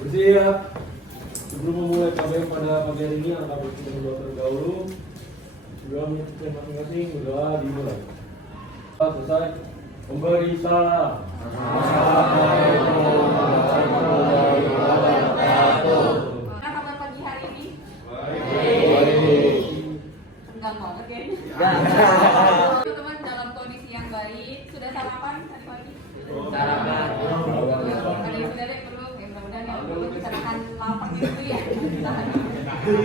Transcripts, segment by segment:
Bersiap. Sebelum memulai KBM pada pagi hari ini, angkat bersih berdoa terlebih dahulu. Sebelum menyiapkan masing-masing, berdoa dimulai. Selesai. Memberi salam. Assalamualaikum warahmatullahi wabarakatuh. Nah, kabar pagi hari ini? Baik. Enggak banget kayaknya. Teman-teman dalam kondisi yang baik. Sudah sarapan tadi pagi? Sarapan. Ada yang sudah deh perlu. Ya mudah-mudahan ya perlu bicarakan lapar gitu ya.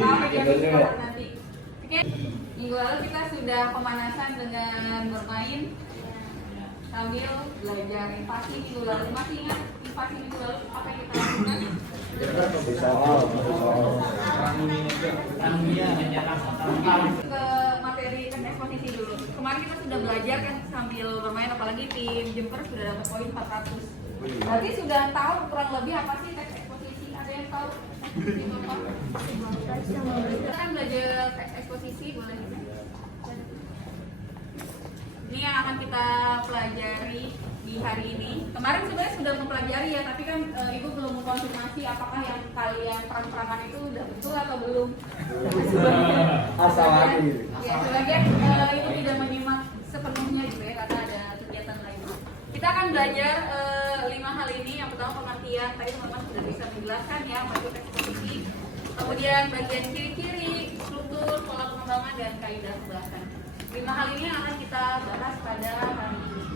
Sampai dia istirahat nanti. Oke. Minggu lalu kita sudah pemanasan dengan bermain sambil belajar invasi minggu lalu. Masih ingat invasi minggu lalu apa yang kita lakukan? Ke materi tes eksposisi dulu. Kemarin kita sudah belajar kan sambil bermain, apalagi tim jumper sudah dapat poin 400. Berarti sudah tahu kurang lebih apa sih tes eksposisi? Ada yang tahu? Kita kan belajar tes eksposisi, boleh gitu. Ini yang akan kita pelajari di hari ini. Kemarin sebenarnya sudah mempelajari ya, tapi kan Ibu belum mengkonfirmasi apakah yang kalian terang-terangan itu udah betul atau belum. Asal lagi. Ya, sebagian Ibu tidak menyimak sepenuhnya gitu ya, karena ada kegiatan lain. Kita akan belajar 5 hal ini. Yang pertama pengertian, tadi teman-teman sudah bisa menjelaskan ya, apa itu eksposisi. Kemudian bagian ciri-ciri, struktur, pola pengembangan, dan kaidah pembahasan. 5 hal ini yang akan kita bahas pada hari ini.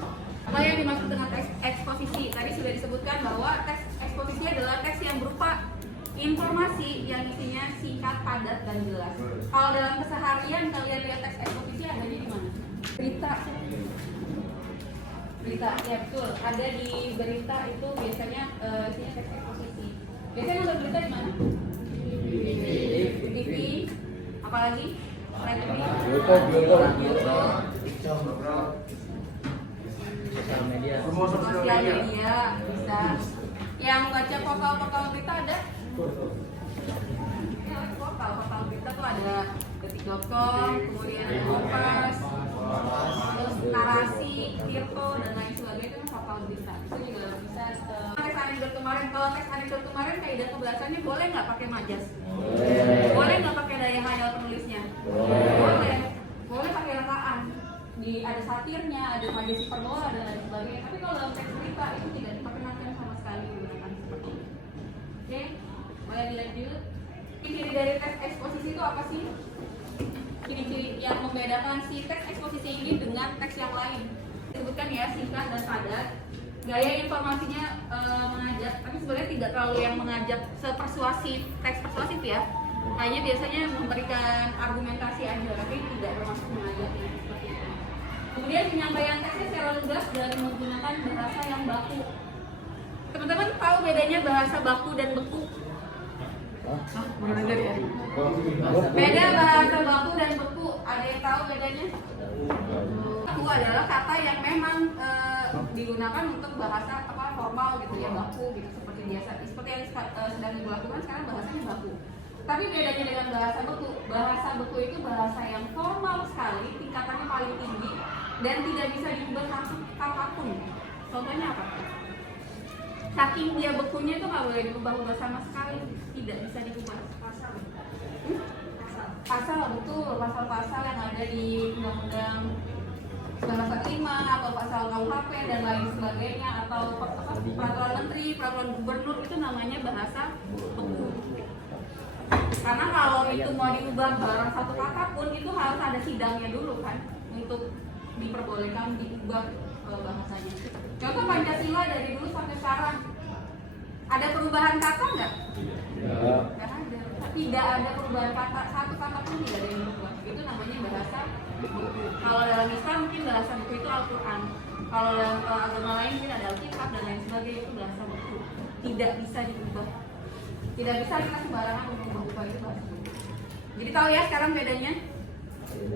Apa yang dimaksud dengan tes eksposisi? Tadi sudah disebutkan bahwa tes eksposisi adalah tes yang berupa informasi yang isinya singkat, padat, dan jelas. Kalau dalam keseharian kalian lihat tes eksposisi adanya di mana? Berita. Berita, ya betul. Ada di berita itu biasanya isinya tes eksposisi. Biasanya nonton berita di mana? Di TV. Apalagi? YouTube. Sosial media. Sosial media bisa. Yang baca portal-portal berita ada? Ya, portal berita tuh ada detik.com, kemudian ada Kompas, terus Narasi, Tirto, dan lain sebagainya, itu kan portal berita. Itu juga bisa. Teks anekdot kemarin, kalau teks anekdot kemarin kaidah pembahasannya boleh nggak pakai majas? Boleh nggak pakai daya khayal penulisnya? Boleh pakai rekaan. Ada satirnya, ada majas hiperbola, dan lain sebagainya. Tapi kalau dalam teks berita itu tidak diperkenankan sama sekali menggunakan seperti itu. Oke, boleh dilanjut. Ciri dari tes eksposisi itu apa sih? Ciri-ciri yang membedakan si teks eksposisi ini dengan teks yang lain. Disebutkan ya, singkat dan padat. Gaya informasinya mengajak, tapi sebenarnya tidak terlalu yang mengajak sepersuasif, teks persuasif ya. Hanya biasanya memberikan argumentasi aja, tapi tidak termasuk mengajak ya, seperti itu. Kemudian penyampaian teksnya secara lugas dan menggunakan bahasa yang baku. Teman-teman tahu bedanya bahasa baku dan beku? Belum dengar ya? Beda bahasa baku dan beku. Ada yang tahu bedanya? Baku adalah kata yang memang digunakan untuk bahasa formal gitu ya, baku gitu seperti biasa. Seperti yang sedang dilakukan sekarang bahasanya baku. Tapi bedanya dengan bahasa beku itu bahasa yang formal sekali, tingkatannya paling tinggi dan tidak bisa diubah kapanpun. Contohnya apa? Saking dia bekunya itu nggak boleh diubah-ubah sama sekali, tidak bisa diubah. Pasal betul, pasal-pasal yang ada di Undang-Undang 945 atau pasal KUHP dan lain sebagainya, atau peraturan menteri, peraturan gubernur, itu namanya bahasa beku. Karena kalau itu mau diubah barang satu kata pun itu harus ada sidangnya dulu kan untuk diperbolehkan diubah bahasanya. Contoh Pancasila dari dulu sampai sekarang ada perubahan kata nggak? Nggak ada. Tidak ada perubahan kata, satu kata pun tidak ada yang berubah. Itu namanya bahasa beku. Kalau dalam Islam mungkin bahasa beku itu Al-Quran. Kalau dalam agama lain mungkin ada Alkitab dan lain sebagainya, itu bahasa beku. Tidak bisa diubah. Tidak bisa kita sembarangan mengubah itu bahasa beku. Jadi tahu ya sekarang bedanya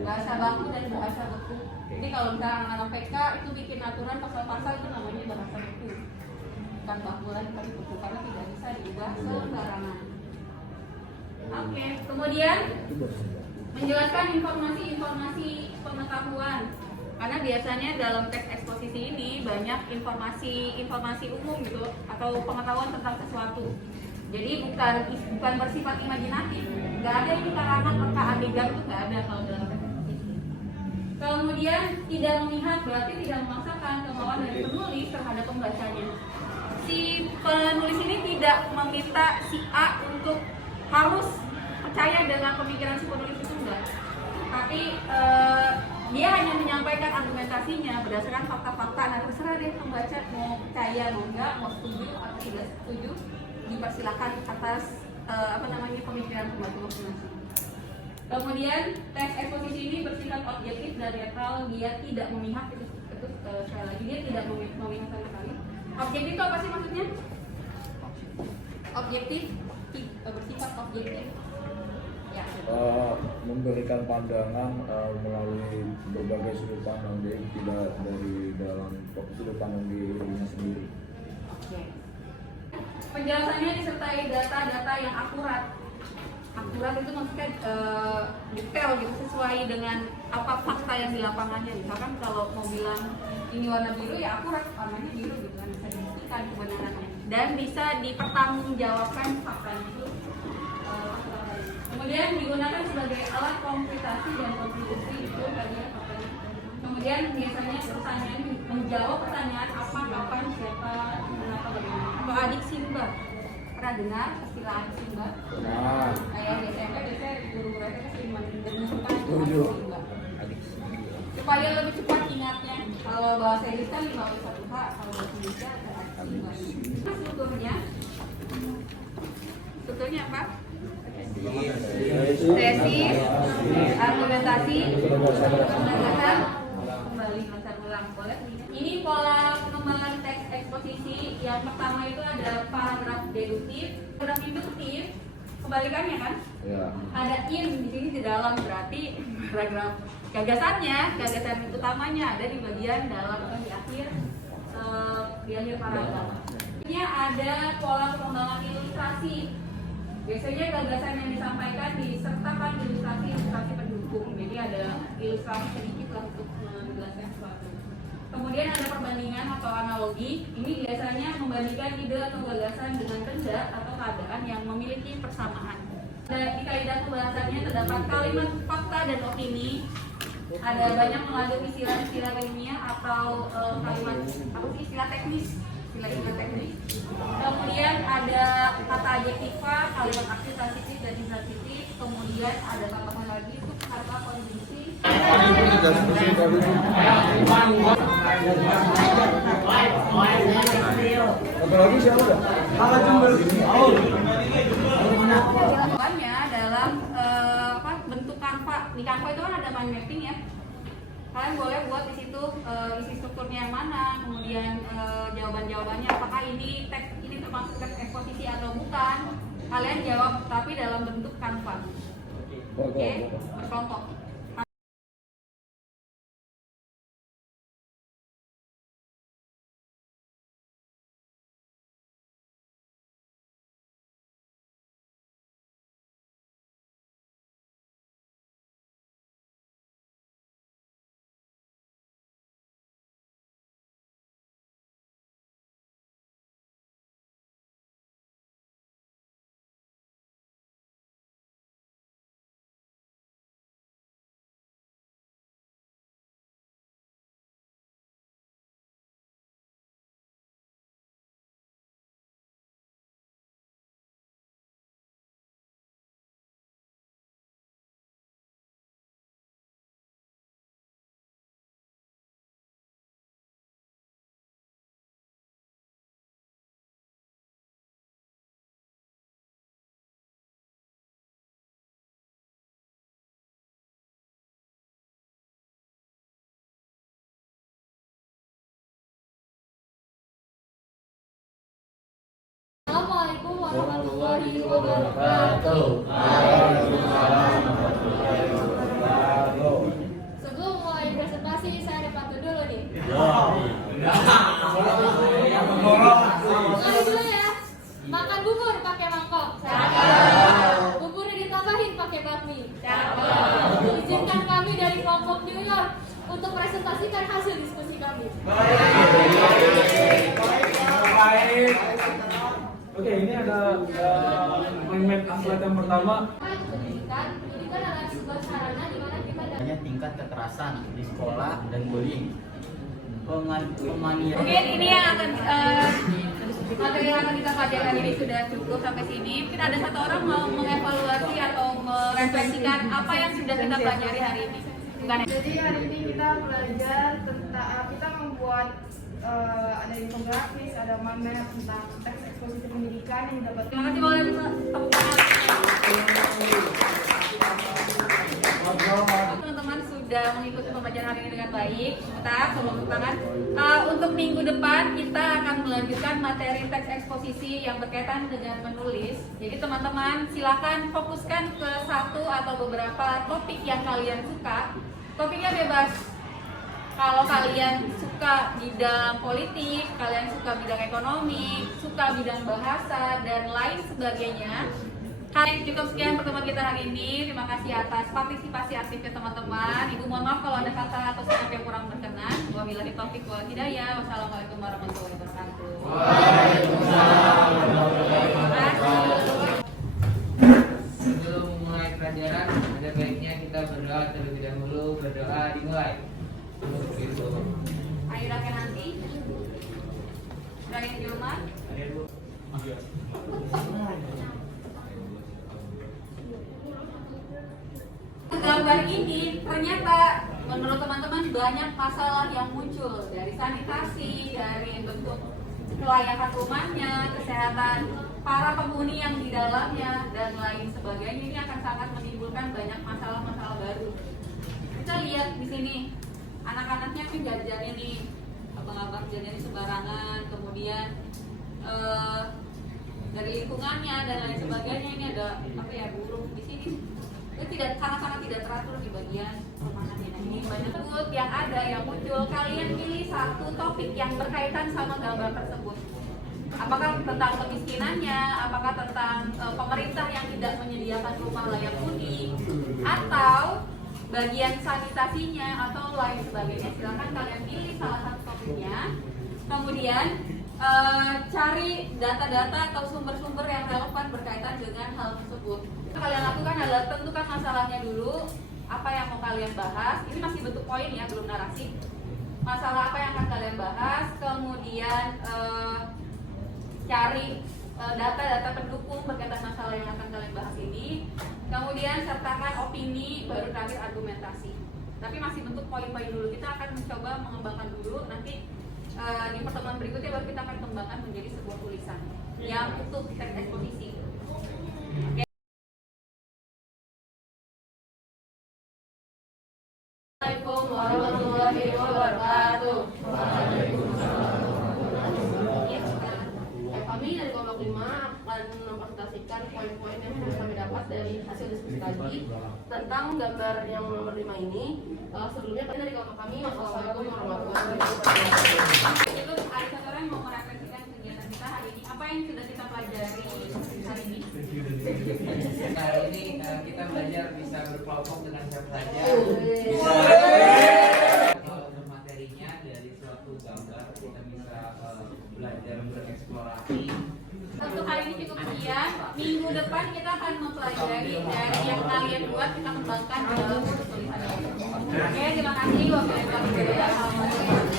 bahasa baku dan bahasa beku. Jadi kalau misalnya anak PK itu bikin aturan pasal-pasal itu namanya bahasa beku. Bukan baku lagi tapi beku, karena tidak bisa diubah sembarangan. Oke, kemudian menjelaskan informasi-informasi pengetahuan. Karena biasanya dalam teks eksposisi ini banyak informasi umum gitu atau pengetahuan tentang sesuatu. Jadi bukan bersifat imajinatif. Nggak ada ini karangan reka adegan itu nggak ada kalau dalam teks eksposisi. Kemudian tidak memihak berarti tidak memaksakan kemauan dari penulis terhadap pembacanya. Si penulis ini tidak meminta si A untuk harus percaya dengan pemikiran si penulis itu, enggak. Tapi dia hanya menyampaikan argumentasinya berdasarkan fakta-fakta. Nah, terserah deh pembaca mau percaya mau enggak, mau setuju atau tidak setuju, dipersilakan atas pemikiran pembaca masing-masing. Kemudian teks eksposisi ini bersifat objektif dan netral, dia tidak memihak itu sekali lagi dia tidak memihak sama sekali. Objektif itu apa sih maksudnya? Objektif bersifat objektif. Ya. Memberikan pandangan melalui berbagai sudut pandang, jadi tidak dari dalam sudut pandang dirinya sendiri. Oke. Penjelasannya disertai data-data yang akurat. Akurat itu maksudnya detail gitu, sesuai dengan apa fakta yang di lapangannya. Misalkan kalau mau bilang ini warna biru ya akurat, warnanya biru gitu kan, bisa dibuktikan kebenarannya dan bisa dipertanggungjawabkan faktanya itu. Kemudian digunakan sebagai alat komputasi dan kontribusi itu tadi ya faktanya. Kemudian biasanya pertanyaan menjawab pertanyaan apa, kapan, siapa, kenapa, bagaimana. Atau adik Simba, pernah dengar istilah adik Simba? Kayak di SMP biasanya guru-guru itu sering mendengarkan adik Simba. Supaya lebih cepat ingatnya. Kalau bahasa Inggris kan 51H, kalau bahasa Indonesia ada adik Simba. Strukturnya apa? Tesis, argumentasi, penjelasan, kembali baca ulang. Boleh? Ini pola pengembangan teks eksposisi. Yang pertama itu ada paragraf deduktif, paragraf induktif. Kebalikannya kan? Ya. Ada in di sini di dalam, berarti paragraf gagasan utamanya ada di bagian dalam atau di akhir paragraf. Ini ada pola pengembangan ilustrasi. Biasanya gagasan yang disampaikan disertakan ilustrasi pendukung. Jadi ada ilustrasi sedikit lah untuk menjelaskan sesuatu. Kemudian ada perbandingan atau analogi. Ini biasanya membandingkan ide atau gagasan dengan benda atau keadaan yang memiliki persamaan. Dan di kaidah pembahasannya terdapat kalimat fakta dan opini. Ada banyak mengandung istilah-istilah ilmiah atau kalimat istilah teknis. Kemudian ada kata adjektiva, kalimat aktif, transitif, dan intransitif. Kemudian ada tambahan lagi itu kata konjungsi. Apalagi siapa dah? Jawabannya dalam bentuk kanva. Di kanva itu kan ada mind mapping ya. Kalian boleh buat di situ isi strukturnya yang mana, kemudian jawaban-jawabannya apakah ini termasuk teks eksposisi atau bukan. Kalian jawab tapi dalam bentuk kanva. Oke, berkelompok. Assalamualaikum warahmatullahi wabarakatuh. Sebelum mulai presentasi, saya ada pantun dulu nih. Mulai dulu ya. Makan bubur pakai mangkok. Buburnya ditambahin pakai bakmi. Izinkan kami dari kelompok New York untuk presentasi. presentasikan hasil diskusi kami. Baik. Oke, ini ada mind map atlet yang pertama. Pendidikan adalah sebuah sarana di mana kita Adanya tingkat kekerasan di sekolah dan bullying. Penganiayaan. Mungkin ini yang akan materi yang akan kita pelajari hari ini sudah cukup sampai sini. Mungkin ada satu orang mau mengevaluasi atau merefleksikan apa yang sudah kita pelajari hari ini. Bukan ya? Jadi hari ini kita belajar tentang kita membuat ada infografis, ada mind map tentang teks eksposisi pendidikan yang dapat. Terima kasih boleh tepuk tangan. Teman-teman sudah mengikuti pembelajaran hari ini dengan baik. Sebentar, sebelum tepuk tangan. Untuk minggu depan kita akan melanjutkan materi teks eksposisi yang berkaitan dengan menulis. Jadi teman-teman silakan fokuskan ke satu atau beberapa topik yang kalian suka. Topiknya bebas. Kalau kalian suka bidang politik, kalian suka bidang ekonomi, suka bidang bahasa, dan lain sebagainya. Cukup sekian pertemuan kita hari ini. Terima kasih atas partisipasi aktifnya teman-teman. Ibu mohon maaf kalau ada kata atau sikap yang kurang berkenan. Wabillahi taufiq wal hidayah. Wassalamualaikum warahmatullahi wabarakatuh. Waalaikumsalam warahmatullahi wabarakatuh. Sebelum memulai pelajaran, ada baiknya kita berdoa terlebih dahulu. Berdoa dimulai. Ayo rakyat nanti. Rakyat di rumah. Gambar ini ternyata menurut teman-teman banyak masalah yang muncul dari sanitasi, dari bentuk kelayakan rumahnya, kesehatan para penghuni yang di dalamnya dan lain sebagainya. Ini akan sangat menimbulkan banyak masalah-masalah baru. Kita lihat di sini anak-anaknya kan jajan ini, abang-abang jajan sembarangan, kemudian dari lingkungannya dan lain sebagainya. Ini ada apa ya, burung di sini. Itu tidak sangat-sangat tidak teratur di bagian pemandangan. Ini banyak food yang ada yang muncul. Kalian pilih satu topik yang berkaitan sama gambar tersebut. Apakah tentang kemiskinannya, apakah tentang pemerintah yang tidak menyediakan rumah layak huni, atau bagian sanitasinya atau lain sebagainya. Silakan kalian pilih salah satu topiknya. Kemudian cari data-data atau sumber-sumber yang relevan berkaitan dengan hal tersebut. Yang kalian lakukan adalah tentukan masalahnya dulu, apa yang mau kalian bahas. Ini masih bentuk poin ya, belum narasi. Masalah apa yang akan kalian bahas, kemudian cari data-data pendukung berkaitan masalah yang akan kalian bahas ini. Kemudian sertakan opini, baru terakhir argumentasi. Tapi masih bentuk poin-poin dulu. Kita akan mencoba mengembangkan dulu. Nanti di pertemuan berikutnya baru kita akan kembangkan menjadi sebuah tulisan yang untuk teks eksposisi. Oke. Assalamualaikum warahmatullahi wabarakatuh. Kami dari kelompok 5 akan mempresentasikan poin-poin yang kami dapat dari hasil diskusi tadi tentang gambar yang nomor 5 ini. Sebelumnya kami dari kelompok kami, wassalamualaikum warahmatullahi wabarakatuh. Itu hari sekarang mau merefleksikan kegiatan kita hari ini. Apa yang sudah kita pelajari hari ini? Hari ini kita belajar bisa berkelompok dengan siapa saja. Kalau untuk materinya dari suatu gambar kita bisa belajar bereksplorasi. Untuk hari ini cukup sekian. Minggu depan kita akan mempelajari dari yang kalian buat, kita kembangkan dalam tulisan. Oke, terima kasih. Wabillahi taufiq wal hidayah.